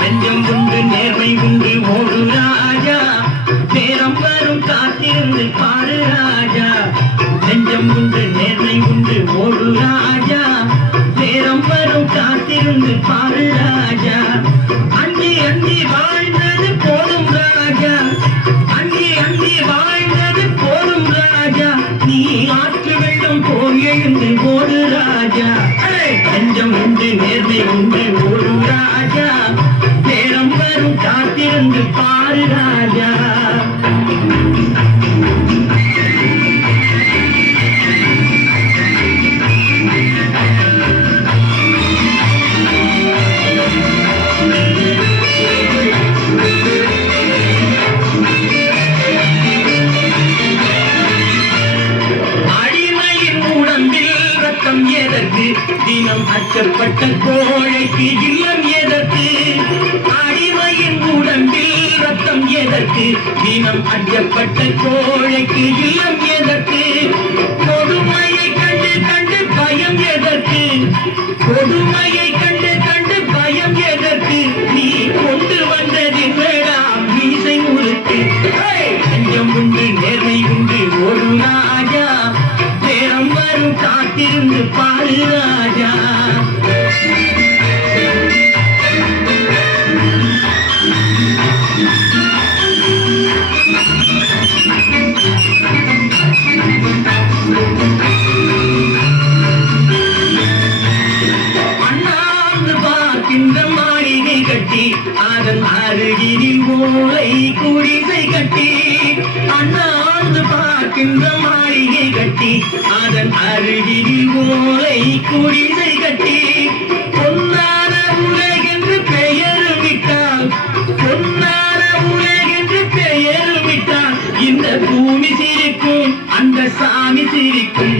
நெஞ்சம் உண்டு நேர்மை உண்டு ஓடு ராஜா நேரம் வரும் காத்திருந்து பாரு ராஜா நெஞ்சம் உண்டு நேர்மை உண்டு ஓடு ராஜா நேரம் வரும் காத்திருந்து பாரு ராஜா அஞ்சி அஞ்சி வாழ்ந்தது போதும் ராஜா அஞ்சி அஞ்சி வாழ்ந்தது போதும் ராஜா நீ ஆற்று வெள்ளம் போய் எழுந்து ஓடு ராஜா நெஞ்சம் உண்டு நேர்மை உண்டு ஓடு ராஜா நேரம் வரும் காத்திருந்து பாரு ராஜா தினம் அச்சப்பட்ட கோழைக்கு இல்லம் எதற்கு அடிமையின் உடம்பில் ரத்தம் எதற்கு தினம் அச்சப்பட்ட கோழைக்கு இல்லம் எதற்கு கொடுமையை கண்டு கண்டு பயம் எதற்கு கொடுமையை கண்டு கண்டு பயம் எதற்கு நீ கொண்டு வந்தது வேடாம் மீசை முறுக்கு நெஞ்சம் உண்டு நேர்மை உண்டு ஒரு ராஜா நேரம் வரும் காத்திருந்து பாரு ராஜா அண்ணாந்து பார்க்கின்ற மாளிகை கட்டி அதன் அருகினில் ஓலை குடிசை கட்டி அண்ணாந்து பார்க்கின்ற மாளிகை கட்டி அதன் அருகினில் ஓலை குடிசை கட்டி பொன்னான உலகென்று பெயர் விட்டால் பொன்னான உலகென்று பெயர் விட்டால் இந்த பூமி சிரிக்கும் அந்த சாமி சிரிக்கும்